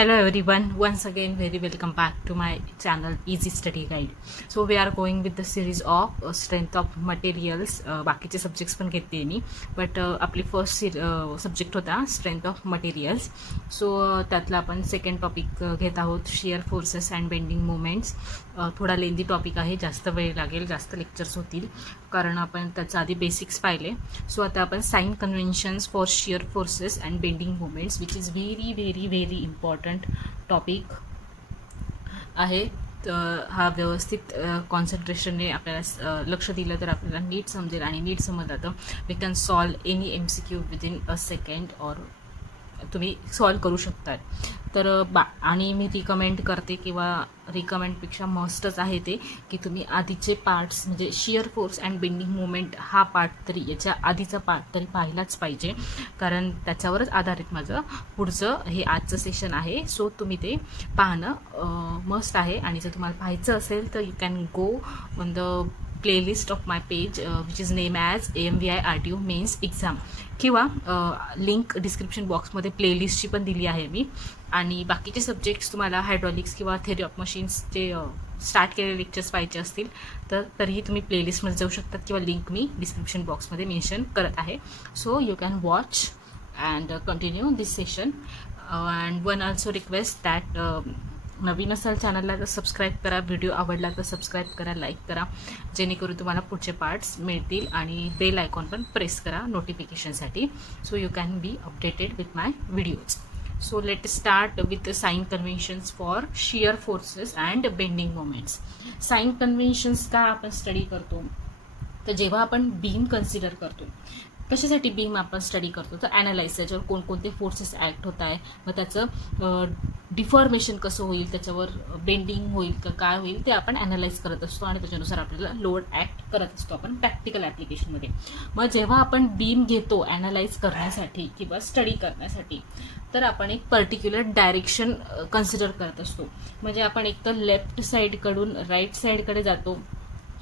Hello everyone, once again very welcome back to my channel Easy Study Guide. So we are going with the series of strength of materials. बाकीचे subjects पण घेते मी, but आपली first subject होता strength of materials. So त्यातला आपण second topic घेत आहोत, shear forces and bending movements. थोडा लेंदी टॉपिक आहे, जास्त वेळ लागेल, जास्त लेक्चर्स होतील कारण आपण त्याचं आधी बेसिक्स पाहिले. सो आता आपण sign conventions for shear forces and bending moments, which is very very very important topic आहे. हा व्यवस्थित कॉन्सन्ट्रेशनने आपल्याला लक्ष दिलं तर आपल्याला नीट समजेल आणि नीट समजलं तर we can solve any MCQ within a second और तुम्ही सॉल्व करू शकता. तर आणि मी रिकमेंड करते, किंवा रिकमेंडपेक्षा मस्टच आहे ते, की तुम्ही आधीचे पार्ट्स म्हणजे shear force and bending movement हा पार्ट तरी, याच्या आधीचा पार्ट तरी पाहिलाच पाहिजे, कारण त्याच्यावरच आधारित माझं पुढचं हे आजचं सेशन आहे. सो तुम्ही ते पाहणं मस्ट आहे. आणि जर तुम्हाला पाहायचं असेल तर you can go on the playlist of my page which is name as AMVI RTO mains exam, किंवा लिंक डिस्क्रिप्शन बॉक्समध्ये प्लेलिस्टची पण दिली आहे मी. आणि बाकीचे सब्जेक्ट्स तुम्हाला हायड्रॉलिक्स किंवा थेरी ऑफ मशीन्सचे स्टार्ट केलेले लेक्चर्स पाहिजे असतील तर तरीही तुम्ही प्लेलिस्टमध्ये जाऊ शकतात, किंवा लिंक मी डिस्क्रिप्शन बॉक्समध्ये मेन्शन करत आहे. So you can watch and continue this session. And one also request that नवीन असाल चॅनलला तर सबस्क्राईब करा, व्हिडिओ आवडला तर सबस्क्राईब करा, लाईक करा, जेणेकरून तुम्हाला पुढचे पार्ट्स मिळतील. आणि बेल आयकॉन पण प्रेस करा नोटिफिकेशनसाठी, so you can be updated with my videos. So let start with sign conventions for shear forces and bending moments. Sign conventions का आपण स्टडी करतो, तर जेव्हा आपण बीम कन्सिडर करतो, कशासाठी बीम आपण स्टडी करतो, तर ॲनालाइज त्याच्यावर कोणकोणते फोर्सेस ॲक्ट होत आहे, मग त्याचं डिफॉर्मेशन कसं होईल, त्याच्यावर बेंडिंग होईल का काय होईल ते आपण ॲनालाइज करत असतो, आणि त्याच्यानुसार आपल्याला लोड ॲक्ट करत असतो आपण प्रॅक्टिकल ॲप्लिकेशनमध्ये. मग जेव्हा आपण बीम घेतो ॲनालाइज करण्यासाठी किंवा स्टडी करण्यासाठी, तर आपण एक पर्टिक्युलर डायरेक्शन कन्सिडर करत असतो. म्हणजे आपण एक तर लेफ्ट साईडकडून राईट साईडकडे जातो,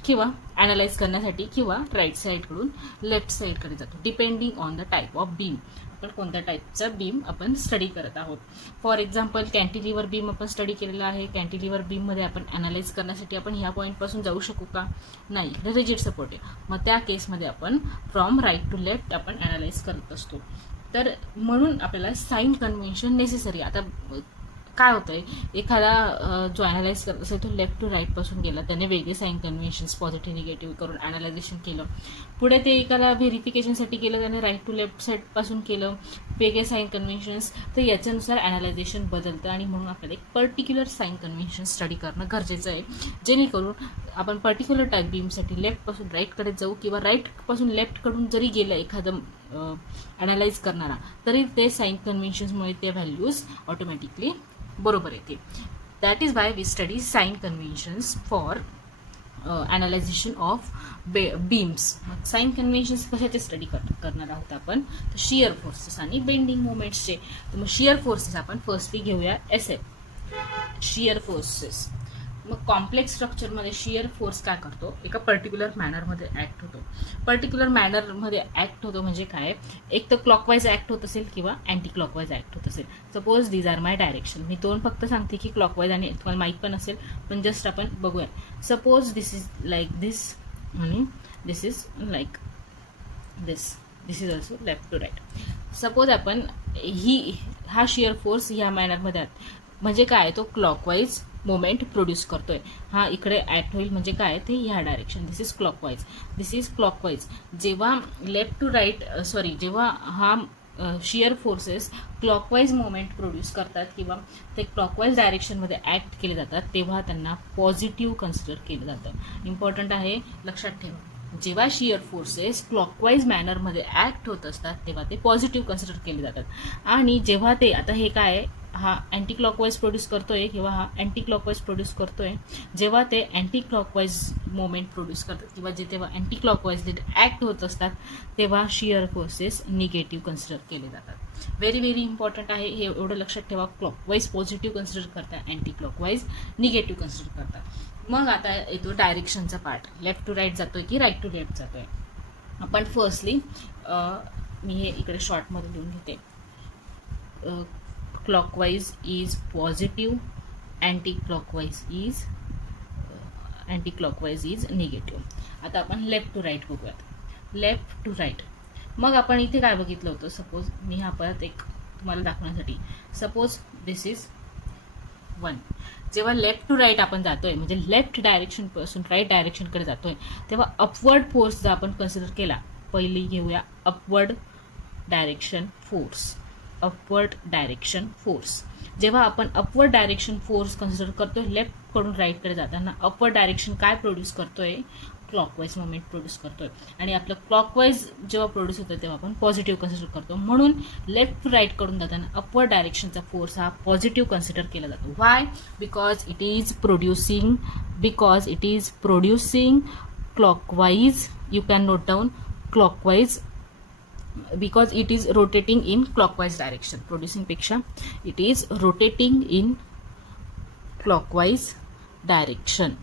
किंवा ॲनालाइज करण्यासाठी, किंवा राईट साईडकडून लेफ्ट साईडकडे जातो, depending on the type of beam. आपण कोणत्या टाईपचा बीम आपण स्टडी करत आहोत. फॉर एक्झाम्पल कॅन्टिलिव्हर बीम आपण स्टडी केलेला आहे. कॅन्टिलिव्हर बीममध्ये आपण ॲनालाइज करण्यासाठी आपण ह्या पॉईंटपासून जाऊ शकू का, नाही, इकडे रिजिड सपोर्ट आहे. मग त्या केसमध्ये आपण फ्रॉम राईट टू लेफ्ट आपण ॲनालाइज करत असतो. तर म्हणून आपल्याला साइन कन्व्हेन्शन नेसेसरी. आता काय होतं आहे, एखादा जो ॲनालाइज करत असेल तो लेफ्ट टू राईटपासून गेला, त्याने वेगळे साइन कन्व्हेन्शन्स पॉझिटिव्ह निगेटिव्ह करून ॲनालायझेशन केलं. पुढे ते एकाला व्हेरिफिकेशनसाठी केलं, त्याने राईट टू लेफ्ट साईडपासून केलं, वेगळे साइन कन्व्हेन्शन्स. तर याच्यानुसार ॲनालायझेशन बदलतं, आणि म्हणून आपल्याला एक पर्टिक्युलर साइन कन्व्हेन्शन स्टडी करणं गरजेचं आहे, जेणेकरून आपण पर्टिक्युलर टाईप बीमसाठी लेफ्टपासून राईटकडे जाऊ, किंवा राईटपासून लेफ्टकडून जरी गेलं एखादं ॲनालाइज करणारा, तरी ते साइन कन्व्हेन्शन्समुळे ते व्हॅल्यूज ऑटोमॅटिकली बरोबर येते. That is why we study sign conventions for analyzation of beams. मग साइन कन्व्हेन्शन्स कशाचे स्टडी करणार आहोत आपण, तर शिअर फोर्सेस आणि बेंडिंग मुवमेंट्सचे. तर मग शिअर फोर्सेस आपण फर्स्टली घेऊया SF, शिअर फोर्सेस. मग कॉम्प्लेक्स स्ट्रक्चरमध्ये शिअर फोर्स काय करतो, एका पर्टिक्युलर मॅनरमध्ये ॲक्ट होतो. पर्टिक्युलर मॅनरमध्ये ॲक्ट होतो म्हणजे काय, एक तर क्लॉकवाईज ॲक्ट होत असेल किंवा अँटी क्लॉकवाईज ॲक्ट होत असेल. Suppose these are my direction. मी दोन फक्त सांगते की क्लॉकवाईज, आणि तुम्हाला माहीत पण असेल, पण जस्ट आपण बघूया. Suppose this is like this आणि this is like this, this is also left to right. Suppose आपण हा शिअर फोर्स ह्या मॅनरमध्ये म्हणजे काय, तो क्लॉकवाईज मोमेंट प्रोड्यूस करतोय. हा इकडे ॲक्ट होईल म्हणजे काय, ते ह्या direction, this is clockwise, this is clockwise. जेव्हा लेफ्ट टू राईट जेव्हा हा shear forces clockwise moment produce करतात, किंवा ते क्लॉकवाईज डायरेक्शनमध्ये ॲक्ट केले जातात, तेव्हा त्यांना पॉझिटिव्ह कन्सिडर केलं जातं. इम्पॉर्टंट आहे, लक्षात ठेवा. जेव्हा शिअर फोर्सेस क्लॉकवाईज मॅनरमध्ये ॲक्ट होत असतात तेव्हा ते पॉझिटिव्ह कन्सिडर केले जातात. आणि जेव्हा ते, आता हे काय आहे, हा अँटी क्लॉकवाईज प्रोड्यूस करतोय किंवा हा अँटी क्लॉकवाईज प्रोड्यूस करतोय, जेव्हा ते अँटी क्लॉकवाईज मोमेंट प्रोड्यूस करतात, किंवा जे तेव्हा अँटी क्लॉकवाईज ॲक्ट होत असतात, तेव्हा शिअर फोर्सेस निगेटिव्ह कन्सिडर केले जातात. व्हेरी व्हेरी इम्पॉर्टंट आहे, हे एवढं लक्षात ठेवा. क्लॉकवाईज पॉझिटिव्ह कन्सिडर करतात, अँटी क्लॉकवाईज निगेटिव्ह कन्सिडर करतात. मग आता येतो डायरेक्शनचा पार्ट, लेफ्ट टू राईट जातोय की राईट टू लेफ्ट जातोय. आपण फर्स्टली मी हे इकडे शॉर्टमध्ये लिहून घेते. clockwise is positive, anti-clockwise is negative. आता आपण लेफ्ट टू राईट बघूयात. Left to right. मग आपण इथे काय बघितलं होतं, सपोज मी हा परत एक तुम्हाला दाखवण्यासाठी, सपोज दिस इज 1. जेव्हा लेफ्ट टू राईट आपण जातोय, म्हणजे लेफ्ट डायरेक्शन पासून राईट डायरेक्शनकडे जातोय, तेव्हा अपवर्ड फोर्स जर आपण कन्सिडर केला, पहिली घेऊया upward direction force. Upward direction force. जेव्हा आपण अपवर्ड डायरेक्शन फोर्स कन्सिडर करतोय लेफ्ट कडून राईट कडे जाताना, अपवर्ड डायरेक्शन काय प्रोड्यूस करतोय, क्लॉकवाईज मोमेंट प्रोड्यूस करतोय. आणि आपलं क्लॉकवाईज जेव्हा प्रोड्यूस होतं तेव्हा आपण पॉझिटिव्ह कन्सिडर करतो. म्हणून लेफ्ट टू राईट कडून जाताना अपवर्ड डायरेक्शनचा फोर्स हा पॉझिटिव्ह कन्सिडर केला जातो. Y? Because it is producing clockwise. You can note down clockwise, because it is rotating in clockwise direction. Producing पेक्षा it is rotating in clockwise direction.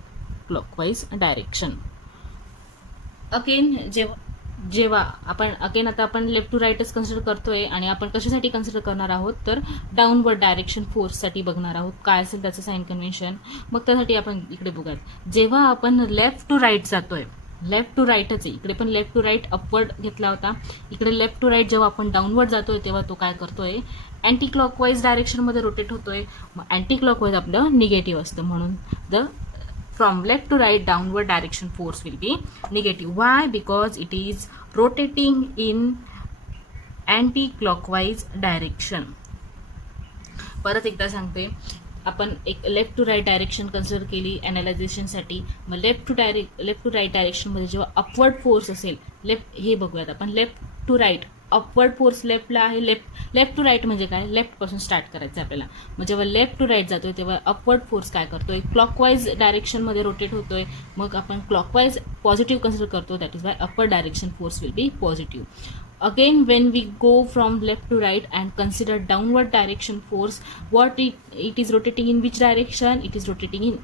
Again जेव्हा आपण आता आपण लेफ्ट टू राईटच कन्सिडर करतोय, आणि आपण कशासाठी कन्सिडर करणार आहोत, तर डाऊनवर्ड डायरेक्शन फोर्ससाठी बघणार आहोत. काय असेल त्याचं साइन कन्व्हेन्शन. मग त्यासाठी आपण इकडे बघूयात, जेव्हा आपण लेफ्ट टू राईट जातोय, लेफ्ट टू राईटच आहे, इकडे पण लेफ्ट टू राईट अपवर्ड घेतला होता, इकडे लेफ्ट टू राईट जेव्हा आपण डाऊनवर्ड जातोय तेव्हा तो काय करतोय, अँटी क्लॉकवाईज डायरेक्शनमध्ये रोटेट होतोय. मग अँटी क्लॉकवाईज आपलं निगेटिव्ह असतं, म्हणून from left to right downward direction force will be negative. Why? Because it is rotating in anti clockwise direction. परत एकदा सांगते, आपण एक left to right direction consider केली अनालायझेशनसाठी. मग लेफ्ट टू राईट डायरेक्शनमध्ये जेव्हा अपवर्ड फोर्स असेल, हे बघूयात आपण. Left to right upward force लेफ्टला आहे. लेफ्ट टू राईट म्हणजे काय, लेफ्टपासून स्टार्ट करायचं आपल्याला. मग जेव्हा लेफ्ट टू राईट जातोय तेव्हा अपवर्ड फोर्स काय करतोय, क्लॉकवाईज डायरेक्शनमध्ये रोटेट होतोय. मग आपण क्लॉकवाईज पॉझिटिव्ह कन्सिडर करतो, that is Y upward direction force will be positive. Again, when we go from left to right and consider downward direction force, what it is rotating in which direction? It is rotating in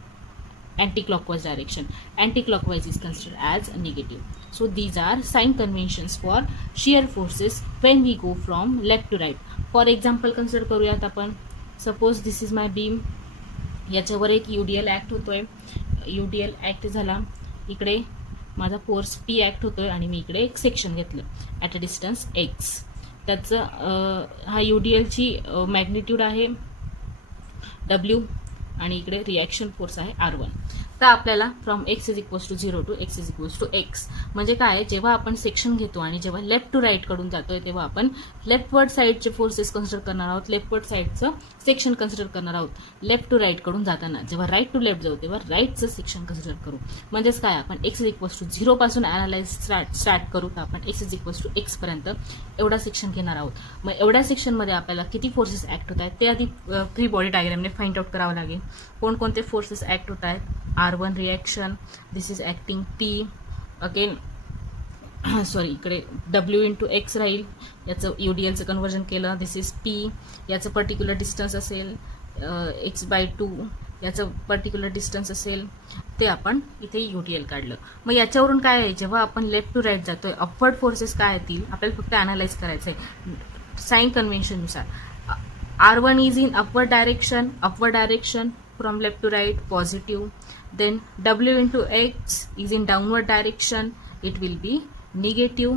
anti-clockwise direction. Anti-clockwise is considered as negative. So these are sign conventions for shear forces when we go from left to right. For example, consider करूयात आपण. Suppose this is my beam. याच्यावर एक UDL act होतोय. UDL act झाला, इकडे माझा force P act होतोय, आणि मी इकडे एक सेक्शन घेतलं ॲट अ डिस्टन्स x. त्याचं हा UDLची मॅग्निट्यूड आहे W, आणि इकडे रिॲक्शन फोर्स आहे R1. तर आपल्याला from x is equals to 0 to x is equals to x म्हणजे काय, जेव्हा आपण सेक्शन घेतो आणि जेव्हा लेफ्ट टू राईट कडून जातोय तेव्हा आपण लेफ्टवर्ड साईडचे फोर्सेस कन्सिडर करणार आहोत, लेफ्टवर्ड साईडचं सेक्शन कन्सिडर करणार आहोत. लेफ्ट टू राईट कडून जाताना जेव्हा राईट टू लेफ्ट जाऊ तेव्हा राईटचं सेक्शन कन्सिडर करू. म्हणजेच काय, आपण x इज इक्वल्स टू 0 पासून अनालाइज स्टार्ट करू, तर आपण x is equals to x पर्यंत एवढा सेक्शन घेणार आहोत. मग एवढ्या सेक्शनमध्ये आपल्याला किती फोर्सेस ऍक्ट होत आहेत ते आधी फ्री बॉडी डायग्रामने फाइंड आउट करावं लागेल. कोणकोणते फोर्सेस ऍक्ट होत आहेत. R1 reaction, this is acting P, again इकडे W इंटू एक्स राहील, याचं UDLचं कन्व्हर्जन केलं, दिस इज P, याचं पर्टिक्युलर डिस्टन्स असेल x/2, याचं पर्टिक्युलर डिस्टन्स असेल, ते आपण इथे UDL काढलं. मग याच्यावरून काय आहे, जेव्हा आपण लेफ्ट टू राईट जातोय अपवर्ड फोर्सेस काय येतील आपल्याला फक्त अनालाइज करायचं आहे साइन कन्व्हेन्शननुसार. R1 is in upward direction from left to right positive, then W into x is in downward direction, it will be negative.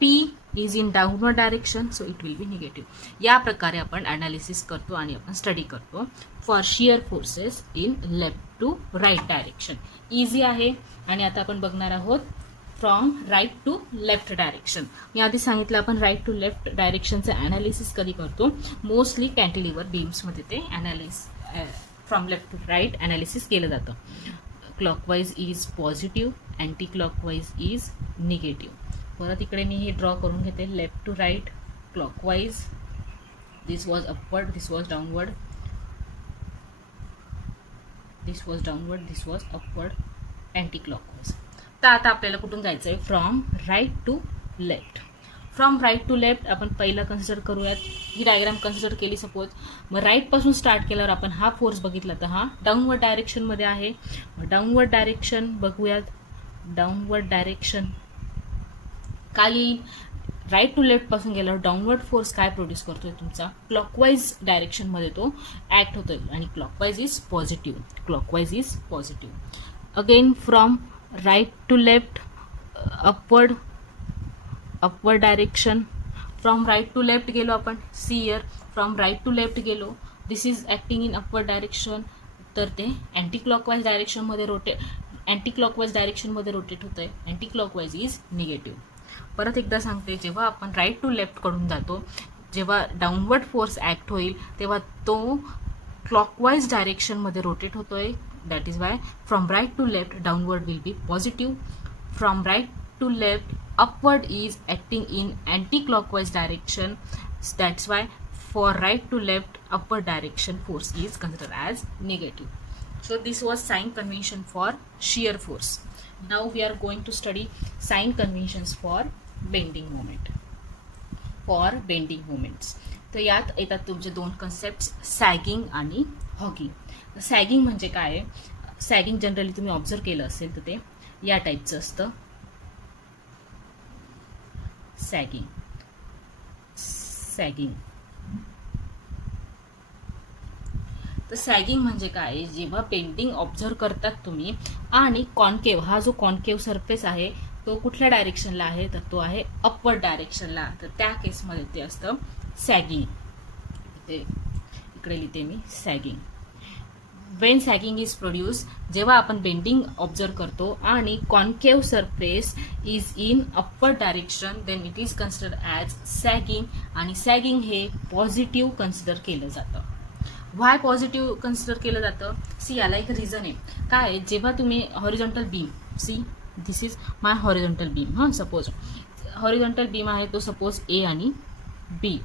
P is in downward direction, so it will be negative. या प्रकारे आपण analysis करतो आणि आपण study करतो for shear forces in left to right direction. Easy आहे. आणि आता आपण बघणार आहोत from right to left direction. मी आधी सांगितलं आपण राईट टू लेफ्ट डायरेक्शनचं अनालिसिस कधी करतो, मोस्टली कॅन्टिलिव्हर बीम्समध्ये ते from left to right analysis केलं जातं. Clockwise is positive, anti clockwise is negative. परत इकडे मी हे ड्रॉ करून घेते. Left to right clockwise, this was upward, this was downward, this was downward, this was upward, anti clockwise. तर आता आपल्याला कुठून जायचं आहे, from right to left. From right to left आपण पहिलं कन्सिडर करूयात. ही डायग्राम कन्सिडर केली सपोज, मग राईटपासून स्टार्ट केल्यावर आपण हा फोर्स बघितला तर हा डाऊनवर्ड डायरेक्शनमध्ये आहे. डाऊनवर्ड डायरेक्शन बघूयात. डाऊनवर्ड डायरेक्शन काय येईल, राईट टू लेफ्ट पासून गेल्यावर डाऊनवर्ड फोर्स काय प्रोड्यूस करतोय तुमचा, क्लॉकवाईज डायरेक्शनमध्ये तो ॲक्ट होतोय आणि clockwise is positive, clockwise is positive. Again from right to left upward direction, from right to left गेलो आपण, see here from right to left गेलो, this is acting in upward direction, तर ते anti clockwise डायरेक्शनमध्ये rotate होतंय. Anti clockwise is negative. परत एकदा सांगते, जेव्हा आपण राईट टू लेफ्टकडून जातो, जेव्हा डाऊनवर्ड फोर्स ॲक्ट होईल तेव्हा तो क्लॉकवाईज डायरेक्शनमध्ये रोटेट होतोय. That is why from right to left downward will be positive, from right to left upward is acting in anti-clockwise direction. That's why for right to left upward direction force is considered as negative. So this was sign convention for shear force. Now we are going to study sign conventions for bending moment. For bending moments, तर यात येतात तुमचे दोन concept, sagging आणि hugging. Sagging म्हणजे काय, sagging generally तुम्ही observe केलं असेल तर ते या टाईपचं असतं. सॅगिंग तर सॅगिंग म्हणजे काय, जेव्हा बेंडिंग ऑब्झर्व करतात तुम्ही आणि कॉन्केव्ह, हा जो कॉन्केव्ह सरफेस आहे तो कुठल्या डायरेक्शनला आहे, तर तो आहे अपवर्ड डायरेक्शनला, तर त्या केसमध्ये ते असतं सॅगिंग. इकडे लिहिते मी sagging. When sagging is produce, जेव्हा आपण बेंडिंग ऑब्झर्व करतो आणि concave surface is in upward direction, then it is consider as sagging. आणि सॅगिंग हे पॉझिटिव्ह कन्सिडर केलं जातं. व्हाय पॉझिटिव्ह कन्सिडर केलं जातं, सी याला एक रिझन आहे. काय, जेव्हा तुम्ही horizontal beam, see this is my horizontal beam, हां सपोज हॉरिझॉन्टल बीम आहे तो सपोज ए आणि बी,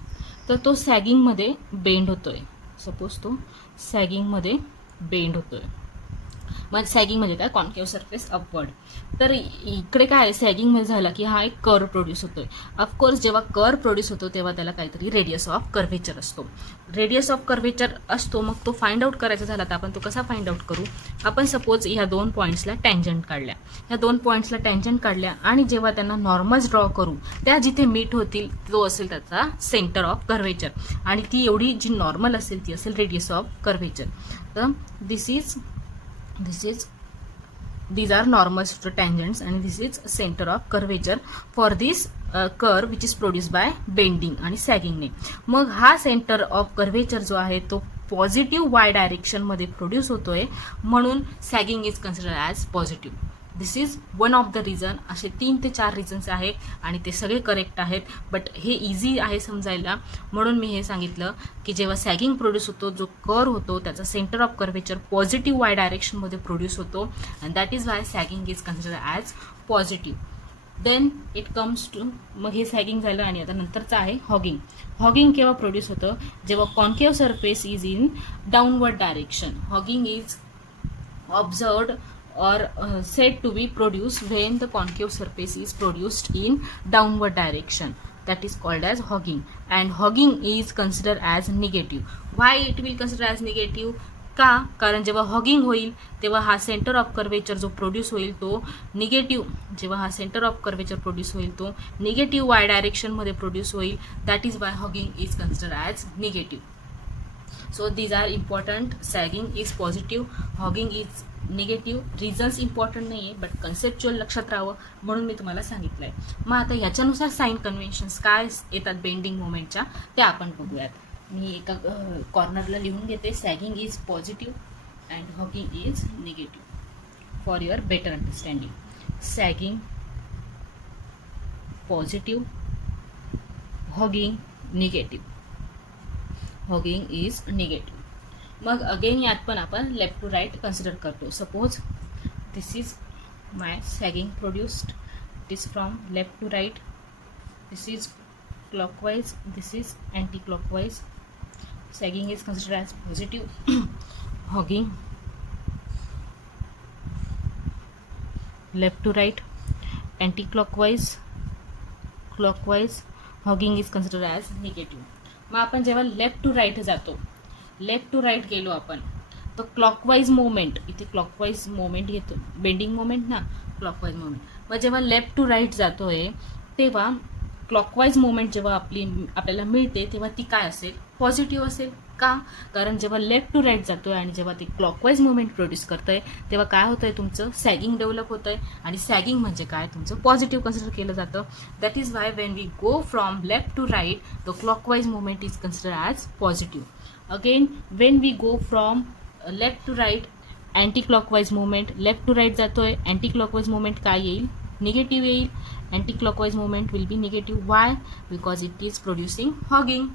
तर तो सॅगिंगमध्ये बेंड होतोय. सपोज तो सॅगिंगमध्ये बेंड होतोय, मग सॅगिंग म्हणजे काय, कॉन्केव्ह सरफेस अपवर्ड. तर इकडे काय सॅगिंगमध्ये झाला की हा एक कर्व प्रोड्यूस होतोय. ऑफकोर्स जेव्हा कर्व प्रोड्यूस होतो तेव्हा त्याला काहीतरी रेडियस ऑफ कर्व्हेचर असतो. रेडियस ऑफ कर्व्हेचर असतो, मग तो फाइंड आउट करायचा झाला तर आपण तो कसा फाइंड आउट करू. आपण सपोज ह्या दोन पॉईंट्सला टँजंट काढल्या, ह्या दोन पॉईंट्सला टँजंट काढल्या आणि जेव्हा त्यांना नॉर्मल्स ड्रॉ करू, त्या जिथे मीट होतील तो असेल त्याचा सेंटर ऑफ कर्व्हेचर, आणि ती एवढी जी नॉर्मल असेल ती असेल रेडियस ऑफ कर्व्हेचर. तर these are normals to tangents and this is center of curvature for this curve which is produced by bending आणि सॅगिंग ने. मग हा सेंटर ऑफ कर्व्हेचर जो आहे तो पॉझिटिव्ह वाय डायरेक्शन मध्ये प्रोड्यूस होतोय, म्हणून sagging is consider as positive. This is one of the reason. असे 3 ते 4 रिझन्स आहेत आणि ते सगळे करेक्ट आहेत, बट हे इझी आहे समजायला म्हणून मी हे सांगितलं की जेव्हा सॅगिंग प्रोड्यूस होतो, जो कर्व होतो त्याचा centre of curvature positive y डायरेक्शनमध्ये प्रोड्यूस होतो and that is why sagging is consider as positive. Then it comes to, मग हे सॅगिंग झालं आणि आता नंतरचं आहे हॉगिंग. हॉगिंग केव्हा प्रोड्यूस होतं, जेव्हा concave surface is in downward direction. Hugging is observed or said to be produced when the concave surface is produced in downward direction, that is called as hogging, and hogging is considered as negative. Why it will consider as negative, का, कारण जेव्हा hugging होईल तेव्हा हा centre of curvature जो produce होईल तो negative, जेव्हा हा सेंटर ऑफ कर्व्हेचर प्रोड्यूस होईल तो निगेटिव्ह वाय डायरेक्शनमध्ये प्रोड्यूस होईल. That is why hogging is consider as negative. So these are important. Sagging is positive, hogging is negative. Reasons important नाही आहे बट कन्सेप्च्युअल लक्षात राहावं म्हणून मी तुम्हाला सांगितलं आहे. मग आता याच्यानुसार साईन कन्व्हेन्शन्स काय येतात बेंडिंग मोमेंटच्या त्या आपण बघूयात. मी एका कॉर्नरला लिहून घेते, sagging is positive and hogging is negative for your better understanding. Sagging positive, hogging negative, hogging is negative. मग अगेन यात पण आपण लेफ्ट टू राईट कन्सिडर करतो. Suppose this is my sagging produced, it is from left to right, this is clockwise, this is anti-clockwise. Sagging is considered as positive. Hogging left to right, anti-clockwise, clockwise. Hogging is considered as negative. मग आपण जेव्हा left to right जातो, left to right गेलो आपण तर clockwise moment, इथे clockwise moment घेतो, bending moment ना, क्लॉकवाईज मोमेंट. मग जेव्हा लेफ्ट टू राईट जातोय तेव्हा क्लॉकवाईज मोमेंट जेव्हा आपल्याला मिळते तेव्हा ती काय असेल, पॉझिटिव्ह असेल. का? कारण जेव्हा लेफ्ट टू राईट जातोय आणि जेव्हा ते क्लॉकवाईज मुवमेंट प्रोड्यूस करतंय तेव्हा काय होतंय, तुमचं सॅगिंग डेव्हलप होतंय. आणि सॅगिंग म्हणजे काय, तुमचं पॉझिटिव्ह कन्सिडर केलं जातं. That is why when we go from left to right the clockwise movement is consider as positive. Again when we go from left to right anti clockwise movement, left to right जातोय, anti clockwise movement काय येईल, negative येईल. Anti clockwise movement will be negative. Why? Because it is producing hogging.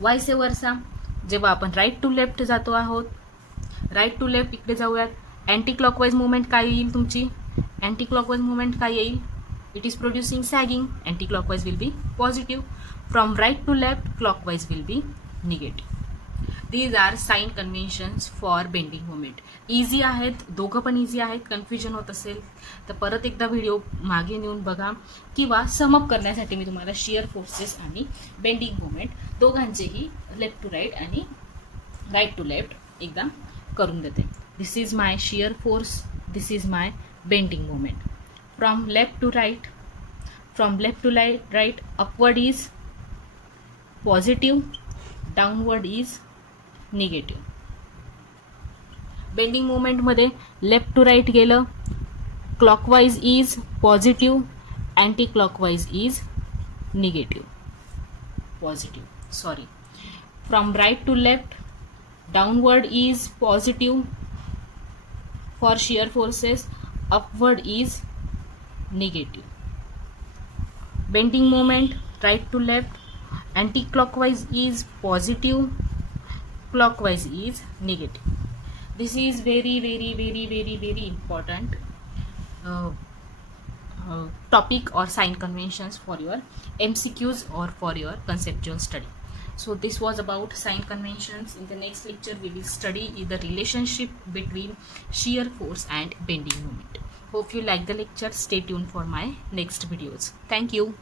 Vice versa, जेव्हा आपण right to left जातो आहोत, right to left इकडे जाऊयात, अँटी क्लॉकवाईज मुवमेंट काय येईल तुमची, अँटी क्लॉकवाईज मुवमेंट काय येईल, it is producing sagging. Anti clockwise will be positive. From right to left clockwise will be negative. These are sign conventions for bending moment. Easy आहेत, दोघं पण easy आहेत. Confusion होत असेल तर परत एकदा व्हिडिओ मागे नेऊन बघा, किंवा समअप करण्यासाठी मी तुम्हाला शिअर फोर्सेस आणि बेंडिंग मुवमेंट दोघांचेही लेफ्ट टू राईट आणि राईट टू लेफ्ट एकदा करून देते. This is my shear force, this is my bending movement. From left to right, from left to right upward is positive, downward is negative. Bending मुवमेंटमध्ये left to right गेलं, clockwise is positive, anti clockwise is negative, positive sorry. From right to left downward is positive for shear forces, upward is negative. Bending moment right to left, anti clockwise is positive, clockwise is negative. This is very important topic or sign conventions for your MCQs or for your conceptual study. So this was about sign conventions. In the next lecture we will study the relationship between shear force and bending moment. Hope you like the lecture. Stay tuned for my next videos. Thank you.